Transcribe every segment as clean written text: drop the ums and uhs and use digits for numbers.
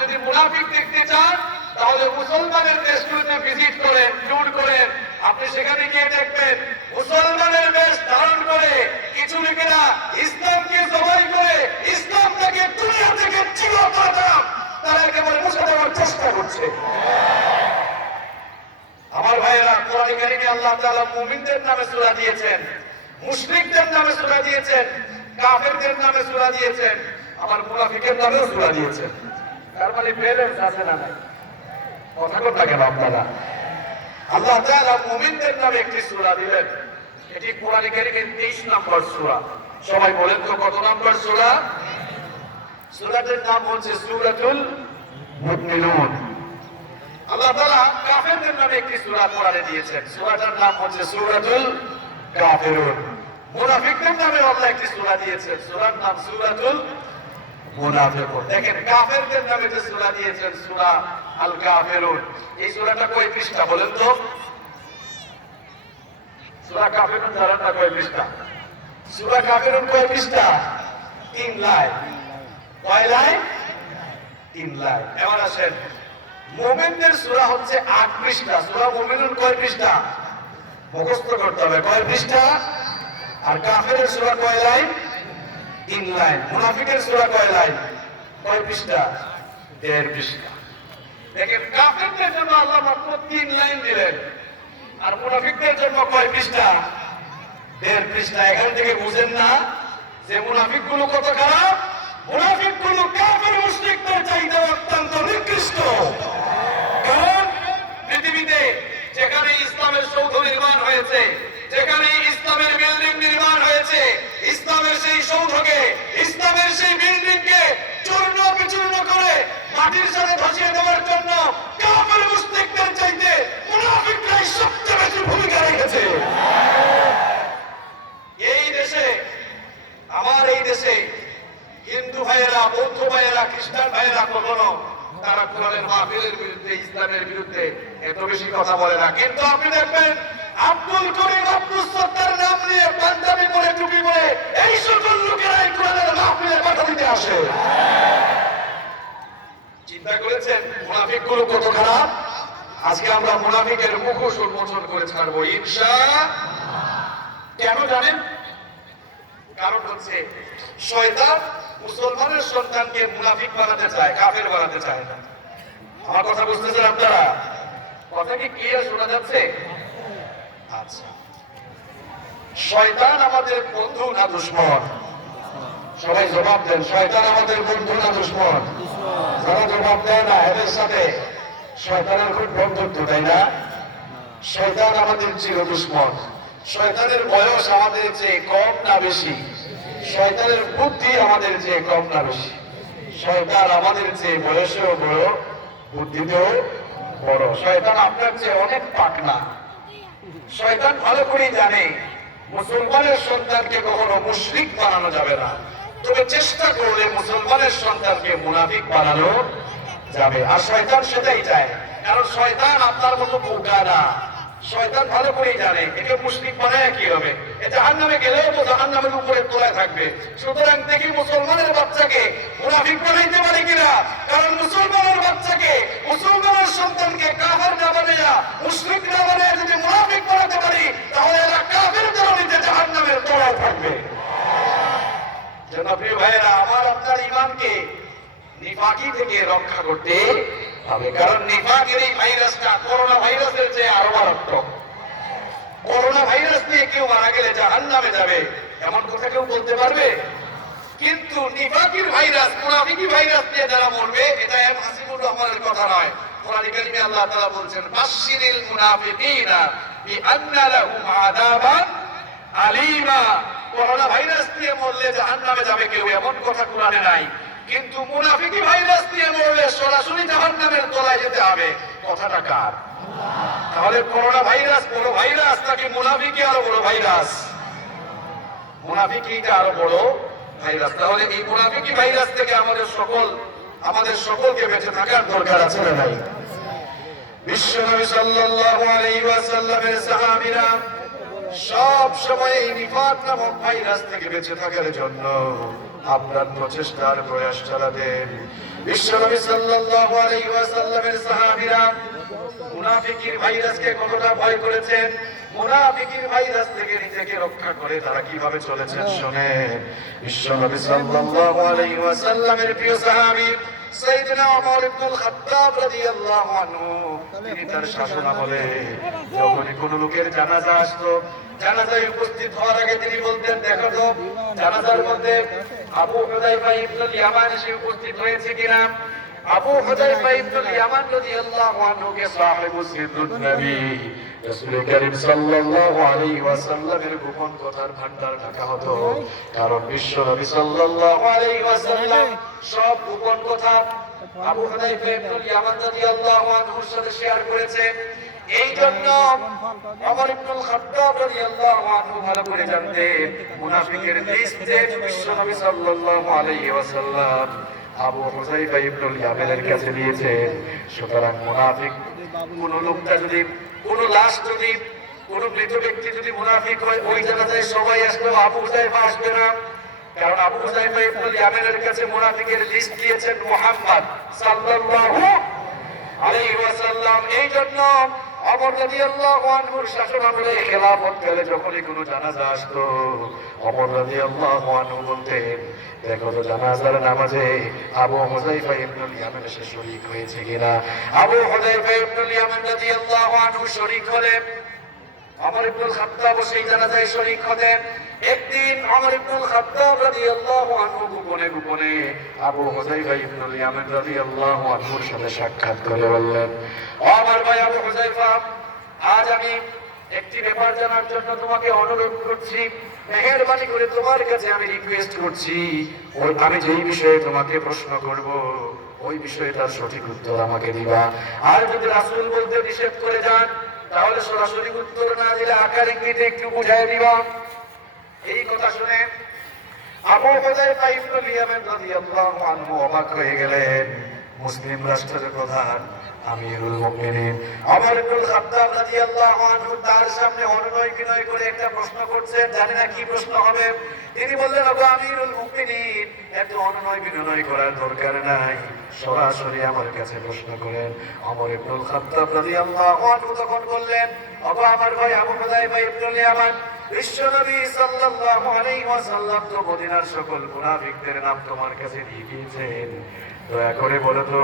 যদি মুনাফিক দেখতে চান তাহলে মুসলমানের দেশগুলোতে ভিজিট করেন, ট্যুর করেন। আপনি সেখানে গিয়ে দেখবেন মুসলমানের বেশ ধারণ করে কিছু লোকেরা ইসলামকে জবাই করে ইসলামটাকে দুনিয়া থেকে চিরতরে তারা একেবারে মুছে দেওয়ার চেষ্টা করছে। আমার ভাইয়েরা, কোরআন কারীমে আল্লাহ তাআলা মুমিনদের নামে সূরা দিয়েছেন, মুশরিকদের নামে সূরা দিয়েছেন, কাফেরদের নামে সূরা দিয়েছেন, আবার মুনাফিকের নামেও সূরা দিয়েছেন। তার মানে ব্যালেন্স আছে না নাই? কথা কথা কেন আপনারা? আল্লাহ তাআলা মুমিনদের নামে একটি সূরা দিলেন, এটি কোরআন কারীমের 23 নম্বর সূরা। সবাই বলেন তো কত নম্বর সূরা? সূরাটির নাম হচ্ছে সূরাতুল মুমিনুন। আল্লাহ তাআলা কাফেরদের নামে একটি সূরা কোরআনে দিয়েছেন, সূরাটার নাম হচ্ছে সূরাতুল কাফিরুন। মুনাফিকদের নামে আল্লাহ একটি সূরা দিয়েছেন, সূরার নাম সূরাতুল মুনাফিকুন। দেখেন কাফেরদের নামে যে সূরা দিয়েছেন সূরা আল কাফিরুন, এই সূরাটা কয় পৃষ্ঠা বলেন তো? সূরা কাফিরুন জানেন না কয় পৃষ্ঠা? সূরা কাফিরুন কয় পৃষ্ঠা? 3 লাইন। কয় লাইন? 3 লাইন। এবার আসেন, মুমিনদের সূরা হচ্ছে 8 পৃষ্ঠা। সূরা মুমিনুন কয় পৃষ্ঠা? মুখস্থ করতে হবে কয় পৃষ্ঠা। আর কাফেরের সূরা কয় লাইন? 3 লাইন। মুনাফিকের সূরা কয় লাইন? কয় পৃষ্ঠা? 1.5 পৃষ্ঠা। দেখেন কাফেরদের জন্য আল্লাহ মাত্র 3 লাইন দিলেন, আর মুনাফিকদের জন্য কয় পৃষ্ঠা? 1.5 পৃষ্ঠা। এখান থেকে বুঝেন না যে মুনাফিক গুলো কত খারাপ? মুনাফিক গুলো কাফের মুশরিকদের চাইতে অত্যন্ত নিকৃষ্ট। কারণ পৃথিবীতে যেখানে ইসলামের সৌধ নির্মাণ হয়েছে, যেখানে ইসলামের বিল্ডিং নির্মাণ হয়েছে, ইসলামের সেই সৌধকে, ইসলামের সেই বিল্ডিংকে চূর্ণ বিচূর্ণ করে মাটির সাথে ধসিয়ে দেওয়ার জন্য কাফের মুশরিকদের চাইতে মুনাফিকরাই সবচেয়ে বেশি ভূমিকা রেখেছে। এই দেশে, আমার এই দেশে হিন্দু ভাইয়েরা, বৌদ্ধ ভাইয়েরা, খ্রিস্টান ভাইয়েরা কখনো তারা কোরআনের মাহফিলের বিরুদ্ধে, ইসলামের বিরুদ্ধে এত বেশি কথা বলে না। কিন্তু আপনি দেখবেন আব্দুল করিম, আব্দুল সত্তার নাম নিয়ে পাঞ্জাবি পরে, টুপি পরে এই সকল লোকেরাই কোরআনের মাহফিলে কথা দিতে আসে। চিন্তা করেছেন মুনাফিক গুলো কত খারাপ? আজকে আমরা মুনাফিকের মুখোশ উন্মোচন করে ছাড়বো ইনশাআল্লাহ। কেন জানেন? কারণ হচ্ছে শয়তান মুসলমানের সন্তানকে মুনাফিক বানাতে চায়, কাফের বানাতে চায় না। আমার কথা বুঝতেছেন আপনারা? কথা কি ক্লিয়ার শোনা যাচ্ছে? আচ্ছা, শয়তান আমাদের বন্ধু না দুশমন? সবাই জবাব দেন, শয়তান আমাদের বন্ধু না দুশমন? যারা জবাব দেয় না এদের সাথে শয়তানের খুব বন্ধুত্ব, তাই না? শয়তান আমাদের চির দুশমন। শয়তানের বয়স আমাদের চেয়ে কম না বেশি? শয়তানের বুদ্ধি আমাদের চেয়ে কম না বেশি? শয়তান আমাদের চেয়ে বয়সেও বড়, বুদ্ধিতেও বড়। শয়তান আপনার চেয়ে অনেক পাকনা। শয়তান ভালো করেই জানে মুসলমানের সন্তানকে কখনো মুশরিক বানানো যাবে না, তবে চেষ্টা করলে মুসলমানের সন্তানকে মুনাফিক বানানো যাবে। আর শয়তান সেটাই চায়, কারণ শয়তান আপনার মতো বোকা না। শয়তান ভালো করেই জানে একে মুশরিক বানায় কি হবে, এ জাহান্নামে গেলেও তো জাহান্নামের উপরে তোলায় থাকবে। সুতরাং দেখি মুসলমানের বাচ্চাকে মুনাফিক বানাইতে পারে কিনা। কারণ মুসলমানের বাচ্চাকে, মুসলমানের সন্তানকে কাফের না বানাইয়া, মুশরিক না বানাইয়া যদি মুনাফিক বানাতে পারি, তাহলে এরা কাফের দরনিতে জাহান্নামের তলায় থাকবে। জনাব প্রিয় ভাইয়েরা, আমার আপনার ঈমানকে নিফাকি থেকে রক্ষা করতে হবে। কারণ নিফাকের এই ভাইরাসটা করোনা ভাইরাসের চেয়ে আরো মারাত্মক। করোনা ভাইরাস নিয়ে কেউ মারা গেলে জাহান্নামে যাবে এমন কথা কেউ বলতে পারবে? কিন্তু নিফাকির ভাইরাস, মুনাফিকি ভাইরাস নিয়ে যারা মরবে, এটা এম হাসিবুর রহমানের কথা নয়। কোরআন কারীমে আল্লাহ তাআলা বলছেন, বাশশিরিল মুনাফিকিনা বিআন্না লাহুম আযাবান আলীমা। করোনা ভাইরাস নিয়ে মরলে জাহান্নামে যাবে কেউ, এমন কথা কোরআনে নাই। কিন্তু মুনাফিকি ভাইরাস দিয়ে মরলে সরাসরি জাহান্নামের তলায় যেতে হবে। কথাটা কার? তাহলে করোনা ভাইরাস বড় ভাইরাস নাকি মুনাফিকি আরো বড় ভাইরাস? মুনাফিকিটা আরো বড় ভাইরাস। তাহলে এই মুনাফিকি ভাইরাস থেকে আমাদের সকলকে বেঁচে থাকার দরকার আছে না নাই? বিশ্বনবী সাল্লাল্লাহু আলাইহি ওয়াসাল্লামের সাহাবীরা সব সময় এই নিফাক নামক ভাইরাস থেকে বেঁচে থাকার জন্য আপ্রাণ প্রচেষ্টার প্রয়াস চালাতেন। বিশ্বনবী সাল্লাল্লাহু আলাইহি ওয়াসাল্লামের সাহাবীরা মুনাফিকের ভাইরাসকে কতটা ভয় করেছেন, মুনাফিকের ভাইরাস থেকে নিজেকে রক্ষা করে তারা কিভাবে চলেছেন শুনেন। বিশ্বনবী সাল্লাল্লাহু আলাইহি ওয়াসাল্লামের প্রিয় সাহাবী সাইয়েদনা ওমর ইবনুল খাত্তাব রাদিয়াল্লাহু আনহু, তিনি তার শাসনামলে যখনই কোনো লোকের জানাজা আসতো, জানাজায় উপস্থিত হওয়ার আগে তিনি বলতেন, দেখো তো জানাজার মধ্যে আবু হুযায়ফা ইবনুল ইয়ামান এসে উপস্থিত হয়েছে কিনা। আবু হুযায়ফা ইবনুল ইয়ামান রাদিয়াল্লাহু আনহুকে সাহিবুস সিররুন নবী রাসূল করিম সাল্লাল্লাহু আলাইহি ওয়াসাল্লামের গোপন কথার ভান্ডার ঢাকা হতো, কারণ বিশ্ব নবী সাল্লাল্লাহু আলাইহি ওয়াসাল্লাম সব গোপন কথা আবু হুযায়ফা ইবনুল ইয়ামান রাদিয়াল্লাহু আনহুর সাথে শেয়ার করেছেন। এই জন্য ওমর ইবনুল খাত্তাব রাদিয়াল্লাহু আনহু ভালো করে জানতেন মুনাফিকের লিস্টে বিশ্বনবী সাল্লাল্লাহু আলাইহি ওয়াসাল্লাম আবু হুযায়ফা ইবনুল ইয়ামানের কাছে দিয়েছেন। সুতরাং মুনাফিক কোন লোকটা যদি, কোন লাশ যদি, কোন মৃত ব্যক্তি যদি মুনাফিক হয়, ওই জায়গায় সবাই আসবে, আবু হুযায়ফা আসবে না। কারণ আবু হুযায়ফা ইবনুল ইয়ামানের কাছে মুনাফিকের লিস্ট দিয়েছেন মুহাম্মদ সাল্লাল্লাহু আলাইহি ওয়াসাল্লাম। এই জন্য ওমর রাদিয়াল্লাহু আনহুর শাসনামলে খেলাফত কালে যখনই কোনো জানাজা আসতো, ওমর রাদিয়াল্লাহু আনহু বলতেন, দেখো তো জানাজার নামাজে আবু হুযায়ফা ইবনুল ইয়ামান এসে শরীক হয়েছে কিনা। আবু হুযায়ফা ইবনুল ইয়ামান রাদিয়াল্লাহু আনহু শরীক হলেন, ওমর ইবনুল খাত্তাব সেই জানাজায় শরীক হলেন। একদিন ওমর ইবনুল খাত্তাব রাদিয়াল্লাহু আনহু গোপনে গোপনে আবু হুযায়ফা ইবনুল ইয়ামান রাদিয়াল্লাহু আনহুর সাথে সাক্ষাৎ করে বললেন, আমার ভাই আবু হুযায়ফা, আজ আমি একটি ব্যাপার জানার জন্য তোমাকে অনুরোধ করছি, মেহেরবানি করে তোমার কাছে আমি রিকোয়েস্ট করছি, ওই আমি যেই বিষয়ে তোমাকে প্রশ্ন করব ওই বিষয়ে তার সঠিক উত্তর আমাকে দিবা। আর যদি রাসূল বলতে নিষেধ করে যান তাহলে সরাসরি উত্তর না দিলে আকার ইঙ্গিতে একটু বুঝাই দিবা। এই কথা শুনে আবু হুযায়ফা ইবনুল ইয়ামান রাদিয়াল্লাহু আনহু অবাক হয়ে গেলেন। মুসলিম রাষ্ট্রের প্রধান আমিরুল মুমিনিন ওমর ইবনুল খাত্তাব রাদিয়াল্লাহু আনহু তার সামনে অনুনয় বিনয় করে একটা প্রশ্ন করছেন, জানি না কি প্রশ্ন হবে। তিনি বললেন, ওগো আমিরুল মুমিনিন, এত অনুনয় বিনয় করার দরকার নাই, সরাসরি আমার কাছে প্রশ্ন করেন। ওমর ইবনুল খাত্তাব রাদিয়াল্লাহু আনহু তখন বললেন, ওগো আমার ভাই আবু হুযায়ফা ইবনুল ইয়ামান, বিশ্বনবী সাল্লাল্লাহু আলাইহি ওয়াসাল্লাম তো মদিনার সকল মুনাফিকদের নাম তোমার কাছে দিয়ে গিয়েছেন, দয়া করে বলো তো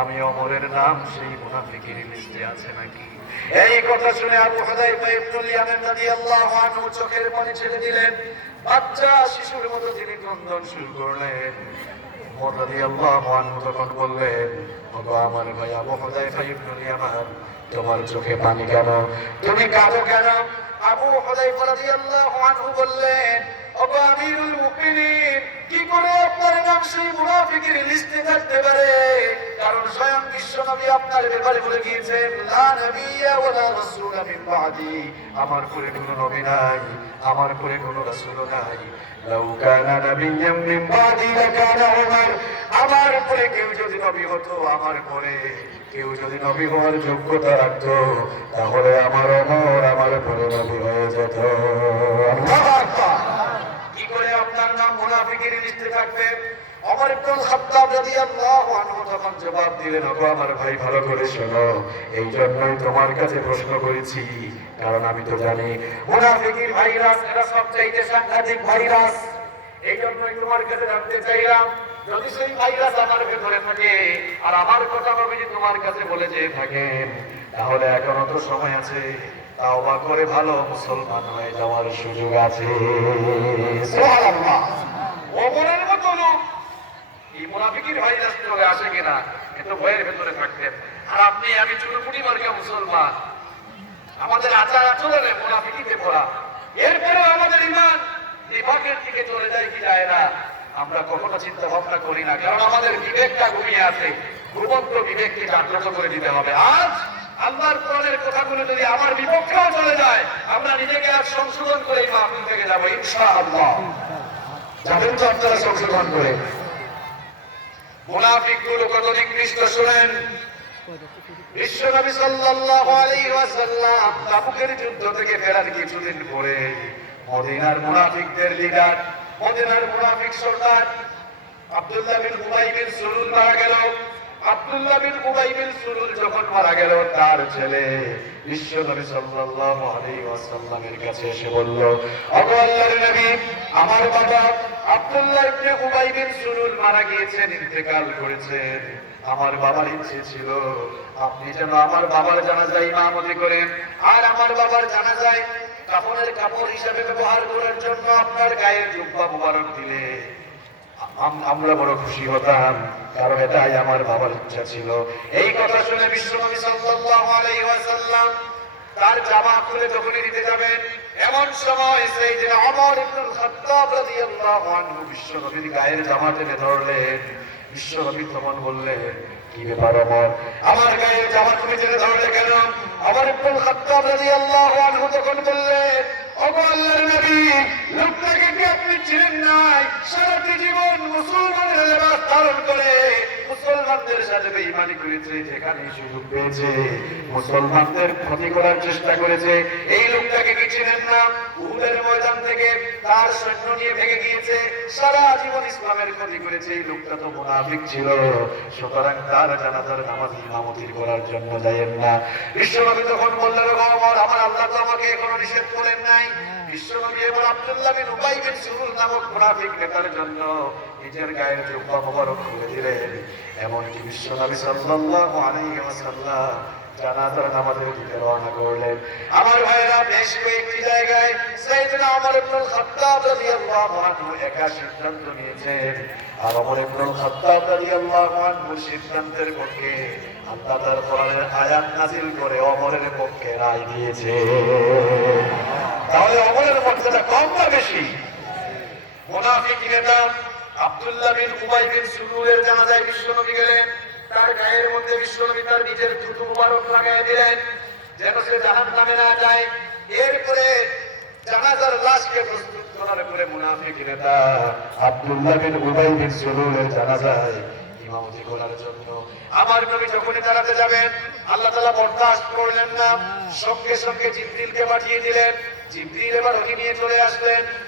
আমি ওমরের নাম সেই মুনাফিকের লিস্টে আছে নাকি। এই কথা শুনে আবু হুযায়ফা ইবনুল ইয়ামান রাদিয়াল্লাহু আনহু চোখের পানি ছেড়ে দিলেন, বাচ্চা শিশুর মতো তিনি ক্রন্দন শুরু করলেন। ওমর রাদিয়াল্লাহু আনহু তখন বললেন, ওগো আমার ভাই আবু হুযায়ফা ইবনুল ইয়ামান, তোমার চোখে পানি কেন, তুমি কাঁদো কেন? আবু হুযায়ফা রাদিয়াল্লাহু আনহু বললেন, ওগো আমিরুল মুমিনিন, কি করে আপনার নাম সেই মুনাফিকের লিস্টে থাকতে পারে? কারণ স্বয়ং বিশ্বনবী আপনার ব্যাপারে বলে গিয়েছেন, লা নাবিয়্যা ওয়ালা রাসূলা মিন বা'দি, আমার পরে কোনো নবী নাই, আমার পরে কোনো রাসূল নাই। লাউ কানা নাবিয়্যাম মিন বা'দি লাকানা উমর, আমার পরে কেউ যদি নবী হতো, আমার পরে কেউ যদি নবী হওয়ার যোগ্যতা রাখতো, তাহলে আমার ওমর আমার পরে নবী হয়ে যেত। আল্লাহু আকবার। কি করে আপনার নাম মুনাফিকের লিস্টে থাকবে? ওমর ইবনুল খাত্তাব রাদিয়াল্লাহু আনহু তখন জবাব দিলেন, ওগো আমার ভাই ভালো করে শোনো, এই জন্যই তোমার কাছে প্রশ্ন করেছি, কারণ আমি তো জানি মুনাফিকের ভাইরাস এরা সবচাইতে সাংঘাতিক ভাইরাস। এই জন্যই তোমার কাছে জানতে চাইলাম, যদি সেই ভাইরাস আমার ভেতরে থাকে আর আমার কথা নবীজি তোমার কাছে বলে যেয়ে থাকেন, তাহলে এখনো তো সময় আছে, তাওবা করে ভালো মুসলমান হয়ে যাওয়ার সুযোগ আছে। সুবহানাল্লাহ। ওমরের মতো লোক এই মুনাফিকের ভাইরাস চলে আসে কিনা এত ভয়ের ভেতরে থাকতেন। আর আপনি আমি চুরুপুটি মার্কা মুসলমান, আমাদের আচার আচরণে মুনাফিকিতে ভরা, এরপরেও আমাদের ঈমান নিফাকের দিকে চলে যায় কি যায় না আমরা কখনো চিন্তা ভাবনা করি না, কারণ আমাদের বিবেকটা ঘুমিয়ে আছে। ঘুমন্ত বিবেককে জাগ্রত করে দিতে হবে। আজ আল্লাহর কোরআনের কথাগুলো যদি আমার বিপক্ষেও চলে যায়, আমরা নিজেকে আজ সংশোধন করে এই মাহফিল থেকে যাবো ইনশাআল্লাহ। যাবেন তো আপনারা সংশোধন করে? মুনাফিকগুলো কত নিকৃষ্ট শুনেন। বিশ্বনবী সাল্লাল্লাহু আলাইহি ওয়াসাল্লাম তাবুকের যুদ্ধ থেকে ফেরার কিছুদিন পরে মদিনার মুনাফিকদের লিডার, মদিনার মুনাফিক সর্দার আব্দুল্লাহ বিন উবাই বিন সুলুল মারা গেল। আব্দুল্লাহ বিন উবাই বিন সুলুল যখন মারা গেল, তার ছেলে বিশ্ব নবী সাল্লাল্লাহু আলাইহি ওয়াসাল্লামের কাছে এসে বলল, ওগো আল্লাহর নবী, আমার বাবা আব্দুল্লাহ ইবনে উবাই বিন সুলুল মারা গিয়েছেন, ইন্তেকাল করেছেন। আমার বাবার ইচ্ছে ছিল আপনি যেন আমার বাবার জানাজায় ইমামতি করেন, আর আমার বাবার জানাজায় কাফনের কাপড় হিসাবে ব্যবহার করার জন্য আপনার গায়ে জুব্বা মুবারক দিলে আমরা বড় খুশি হতাম, কারণ এটাই আমার বাবার ইচ্ছা ছিল। এই কথা শুনে বিশ্বনবী সাল্লাল্লাহু আলাইহি ওয়াসাল্লাম তার জামা খুলে যখনই দিতে যাবেন, এমন সময় সাইয়েদনা ওমর ইবনে খাত্তাব রাদিয়াল্লাহু আনহু বিশ্বনবীর গায়ের জামা টেনে ধরলেন। বিশ্বনবী তখন বললেন, কি ব্যাপার ওমর, আমার গায়ের জামা তুমি টেনে ধরলে কেন? ওমর ইবনে খাত্তাব রাদিয়াল্লাহু আনহু তখন বললেন, ওগো আল্লাহর নবী, লোকটাকে কি আপনি চিনেন নাই? সারাটি জীবন মুসলমানের লেবাস ধারণ করে মুসলমানদের সাথে বেঈমানি করেছে, যেখানে সুযোগ পেয়েছে মুসলমানদের ক্ষতি করার চেষ্টা করেছে। এই লোকটাকে কি চিনেন না? উহুদের ময়দান থেকে তার সৈন্য নিয়ে ভেগে গিয়েছে, সারা জীবন ইসলামের ক্ষতি করেছে। এই লোকটা তো মুনাফিক ছিল, সুতরাং তার জানাজার নামাজ ইমামতি করার জন্য যায়েন না। বিশ্বনবী তখন বললেন, ওমর, আমার আল্লাহ তো আমাকে এখনো নিষেধ করেন নাই। বিশ্বনবী এবার আব্দুল্লাহ বিন উবাই বিন সুলুল নামক মুনাফিক নেতার জন্য নিজের গায়ের জুব্বা মুবারক খুলে দিলেন। এমনকি বিশ্বনবী সাল্লাল্লাহু আলাইহি ওয়াসাল্লাম জানাজার নামাজের দিকে রওনা করলেন। আমার ভাইরা, বেশ কয়েকটি জায়গায় সাইয়েদনা ওমর ইবনে খাত্তাব রাদিয়াল্লাহু আনহু একা সিদ্ধান্ত নিয়েছেন, আর ওমর ইবনে খাত্তাব রাদিয়াল্লাহু আনহু সিদ্ধান্তের পক্ষে আল্লাহ তার কোরআনের আয়াত নাযিল করে ওমরের পক্ষে রায় দিয়েছে। তাহলে ওমরের মর্যাদা কম না বেশি? মুনাফিক নেতা আব্দুল্লাহ বিন উবাই বিন সুলুলের জানাজায় বিশ্বনবী গেলেন, তার গায়ের মধ্যে বিশ্বনবী তার নিজের থুতু মুবারক লাগায় দিলেন যেন সে জাহান্নামে না যায়। এরপরে জানাজার লাশকে প্রস্তুত করার পরে মুনাফিক নেতা আব্দুল্লাহ বিন উবাই বিন সুলুলের জানাজায় ইমামতি করার জন্য আমার নবী যখনই দাঁড়াতে যাবেন, আল্লাহ তাআলা বরদাস্ত করলেন না, সঙ্গে সঙ্গে জিবরিলকে পাঠিয়ে দিলেন। জিবরিল এবার ওকে নিয়ে চলে আসলেন।